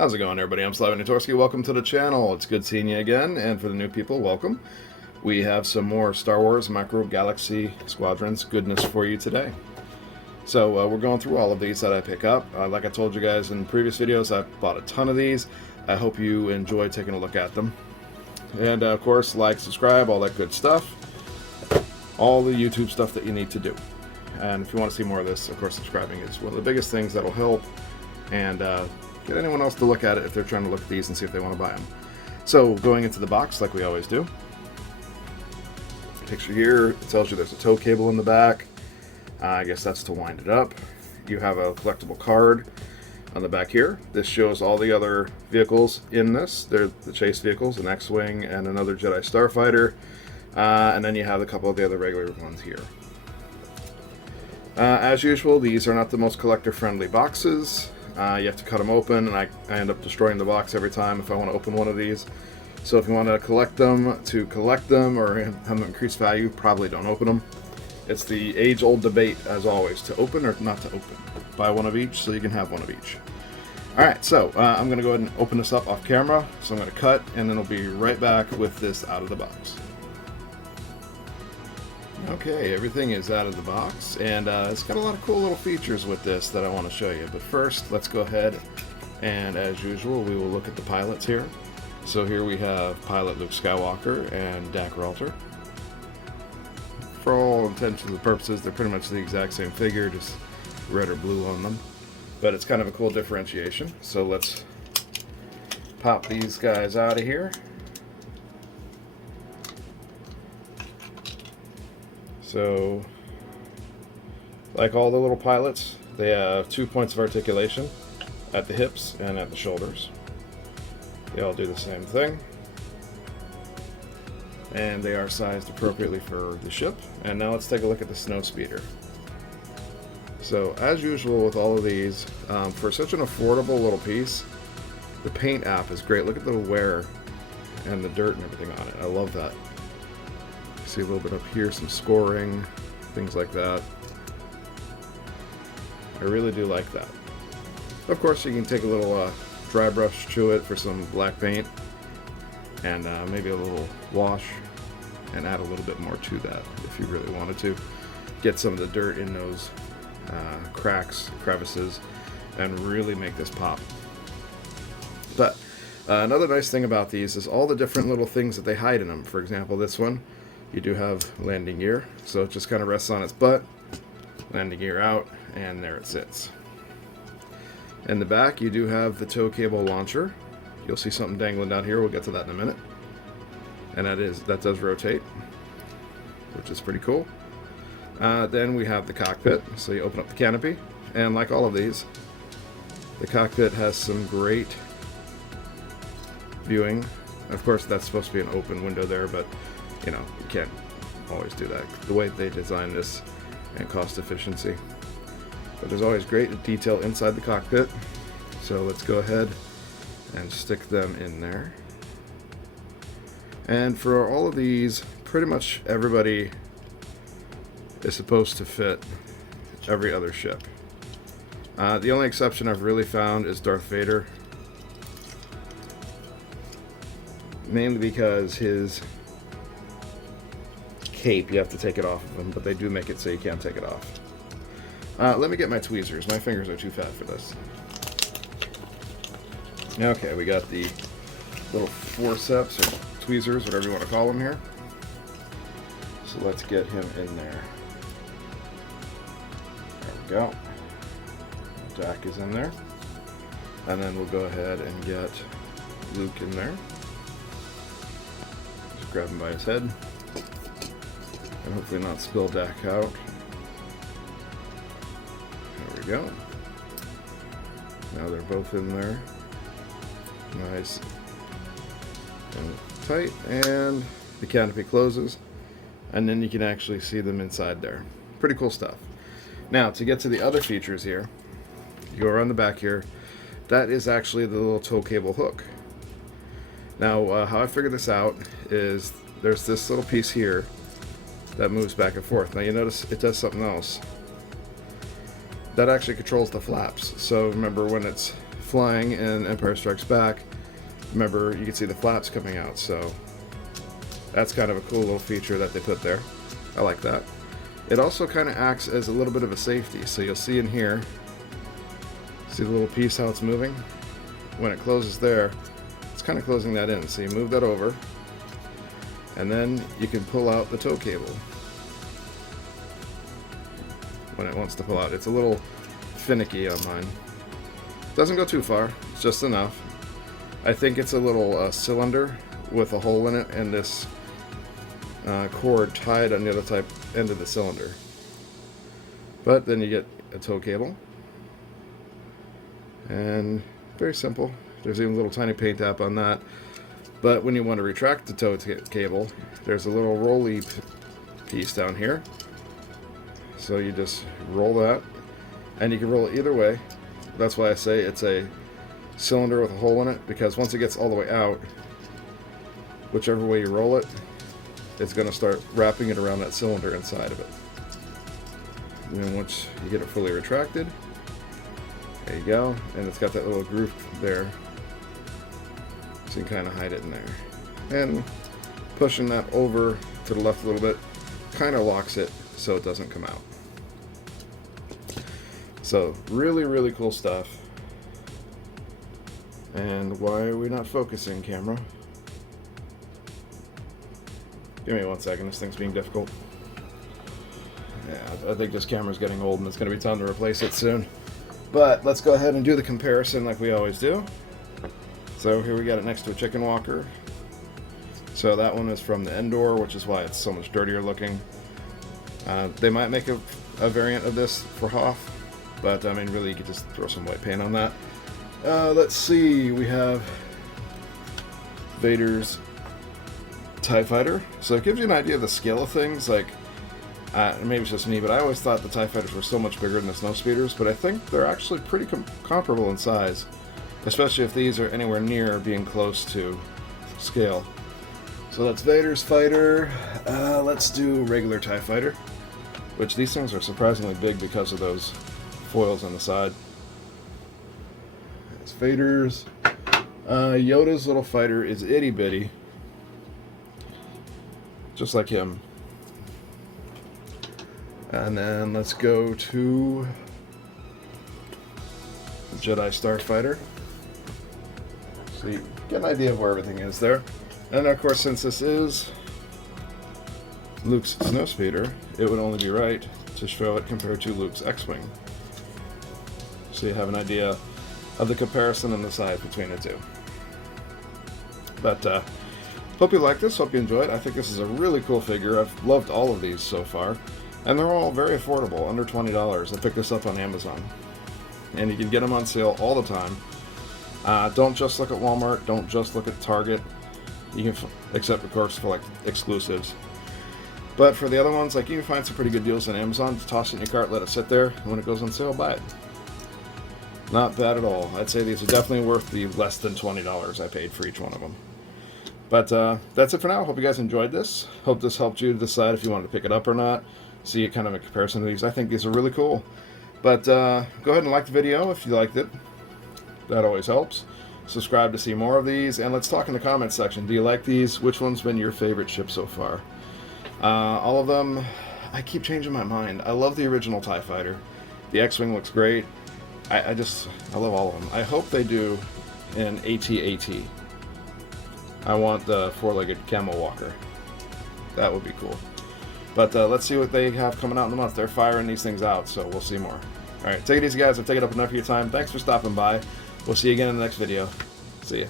How's it going, everybody? I'm Slavinatorski. Welcome to the channel. It's good seeing you again, and for the new people, welcome. We have some more Star Wars Micro Galaxy Squadrons goodness for you today. So we're going through all of these that I pick up. Like I told you guys in previous videos, I bought a ton of these. I hope you enjoy taking a look at them. And of course, like, subscribe, all that good stuff. All the YouTube stuff that you need to do. And if you want to see more of this, of course, subscribing is one of the biggest things that'll help. And get anyone else to look at it if they're trying to look at these and see if they want to buy them. So going into the box like we always do. Picture here, it tells you there's a tow cable in the back. I guess that's to wind it up. You have a collectible card on the back here. This shows all the other vehicles in this. They're the chase vehicles, an X-Wing and another Jedi Starfighter. And then you have a couple of the other regular ones here. As usual, these are not the most collector-friendly boxes. You have to cut them open, and I end up destroying the box every time if I want to open one of these. So if you want to collect them, or have them increase value, probably don't open them. It's the age-old debate, as always, to open or not to open. Buy one of each so you can have one of each. Alright, so I'm going to go ahead and open this up off camera. So I'm going to cut, and then I'll be right back with this out of the box. Okay, everything is out of the box, and it's got a lot of cool little features with this that I want to show you. But first, let's go ahead, and as usual, we will look at the pilots here. So here we have pilot Luke Skywalker and Dak Ralter. For all intents and purposes, they're pretty much the exact same figure, just red or blue on them. But it's kind of a cool differentiation. So let's pop these guys out of here. So, like all the little pilots, they have 2 points of articulation at the hips and at the shoulders. They all do the same thing. And they are sized appropriately for the ship. And now let's take a look at the Snowspeeder. So, as usual with all of these, for such an affordable little piece, the paint app is great. Look at the wear and the dirt and everything on it. I love that. See a little bit up here, some scoring, things like that. I really do like that. Of course, you can take a little dry brush to it for some black paint, and maybe a little wash, and add a little bit more to that if you really wanted to. Get some of the dirt in those cracks, crevices, and really make this pop. But another nice thing about these is all the different little things that they hide in them. For example, this one. You do have landing gear, so it just kind of rests on its butt, landing gear out, and there it sits. In the back, you do have the tow cable launcher. You'll see something dangling down here. We'll get to that in a minute. And that does rotate, which is pretty cool. Then we have the cockpit, so you open up the canopy, and like all of these, the cockpit has some great viewing. Of course, that's supposed to be an open window there, but you know, you can't always do that. The way they design this and cost efficiency. But there's always great detail inside the cockpit. So let's go ahead and stick them in there. And for all of these, pretty much everybody is supposed to fit every other ship. The only exception I've really found is Darth Vader. Mainly because his cape, you have to take it off of them, but they do make it so you can't take it off. Let me get my tweezers. My fingers are too fat for this. Okay, we got the little forceps or tweezers, whatever you want to call them here. So let's get him in there. There we go. Dak is in there. And then we'll go ahead and get Luke in there. Just grab him by his head. And hopefully not spill Dak out. There we go. Now they're both in there. Nice and tight. And the canopy closes. And then you can actually see them inside there. Pretty cool stuff. Now, to get to the other features here, you go around the back here. That is actually the little tow cable hook. Now, how I figured this out is there's this little piece here that moves back and forth. Now you notice it does something else. That actually controls the flaps. So remember when it's flying in Empire Strikes Back, remember you can see the flaps coming out, so that's kind of a cool little feature that they put there. I like that. It also kind of acts as a little bit of a safety, so you'll see in here, see the little piece how it's moving? When it closes there, it's kind of closing that in, so you move that over, and then you can pull out the tow cable when it wants to pull out. It's a little finicky on mine. Doesn't go too far, it's just enough. I think it's a little cylinder with a hole in it, and this cord tied on the other end of the cylinder. But then you get a tow cable, and very simple. There's even a little tiny paint app on that. But when you want to retract the tow cable, there's a little rolly piece down here. So you just roll that, and you can roll it either way. That's why I say it's a cylinder with a hole in it, because once it gets all the way out, whichever way you roll it, it's going to start wrapping it around that cylinder inside of it. And then once you get it fully retracted, there you go, and it's got that little groove there, so you can kind of hide it in there. And pushing that over to the left a little bit kind of locks it so it doesn't come out. So really, really cool stuff. And why are we not focusing, camera? Give me 1 second, this thing's being difficult. Yeah, I think this camera's getting old and it's going to be time to replace it soon. But let's go ahead and do the comparison like we always do. So here we got it next to a chicken walker. So that one is from the Endor, which is why it's so much dirtier looking. They might make a variant of this for Hoth, but I mean, really, you could just throw some white paint on that. Let's see, we have Vader's TIE Fighter. So it gives you an idea of the scale of things. Like, maybe it's just me, but I always thought the TIE Fighters were so much bigger than the Snowspeeders, but I think they're actually pretty comparable in size, especially if these are anywhere near being close to scale. So that's Vader's fighter. Let's do regular TIE Fighter, which these things are surprisingly big because of those foils on the side. It's Vader's. Yoda's little fighter is itty bitty, just like him. And then let's go to the Jedi Starfighter, so you get an idea of where everything is there. And of course, since this is Luke's Snowspeeder, it would only be right to show it compared to Luke's X-Wing, so you have an idea of the comparison and the size between the two. But hope you like this, hope you enjoy it. I think this is a really cool figure. I've loved all of these so far, and they're all very affordable, under $20. I picked this up on Amazon, and you can get them on sale all the time. Don't just look at Walmart, don't just look at Target. You can, except of course for like exclusives. But for the other ones, like, you can find some pretty good deals on Amazon. Just toss it in your cart, let it sit there, and when it goes on sale, buy it. Not bad at all. I'd say these are definitely worth the less than $20 I paid for each one of them. But that's it for now. Hope you guys enjoyed this. Hope this helped you to decide if you wanted to pick it up or not. See kind of a comparison of these. I think these are really cool. But go ahead and like the video if you liked it. That always helps. Subscribe to see more of these, and let's talk in the comments section. Do you like these? Which one's been your favorite ship so far? All of them, I keep changing my mind. I love the original TIE Fighter. The X-Wing looks great. I love all of them. I hope they do an AT-AT. I want the four-legged camel walker. That would be cool. But let's see what they have coming out in the month. They're firing these things out, so we'll see more. Alright, take it easy, guys. I've taken up enough of your time. Thanks for stopping by. We'll see you again in the next video. See ya.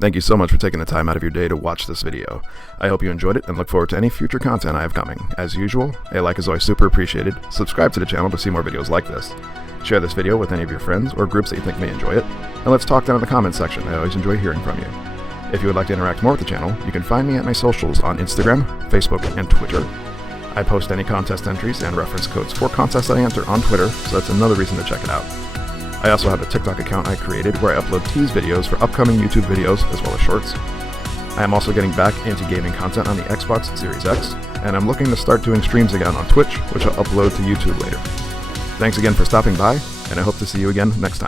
Thank you so much for taking the time out of your day to watch this video. I hope you enjoyed it and look forward to any future content I have coming. As usual, a like is always super appreciated. Subscribe to the channel to see more videos like this. Share this video with any of your friends or groups that you think may enjoy it. And let's talk down in the comments section. I always enjoy hearing from you. If you would like to interact more with the channel, you can find me at my socials on Instagram, Facebook, and Twitter. I post any contest entries and reference codes for contests I enter on Twitter, so that's another reason to check it out. I also have a TikTok account I created where I upload tease videos for upcoming YouTube videos as well as shorts. I am also getting back into gaming content on the Xbox Series X, and I'm looking to start doing streams again on Twitch, which I'll upload to YouTube later. Thanks again for stopping by. and I hope to see you again next time.